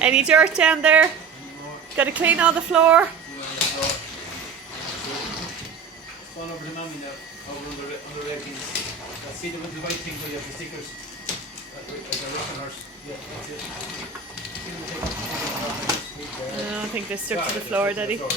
Any dirt down there? Got to clean all the floor. Gone over to Mommy now, over on the red things. See the white things where you have the stickers. Like a rocking horse. Yeah, that's it. I don't think they're stuck to the floor, Daddy. Do the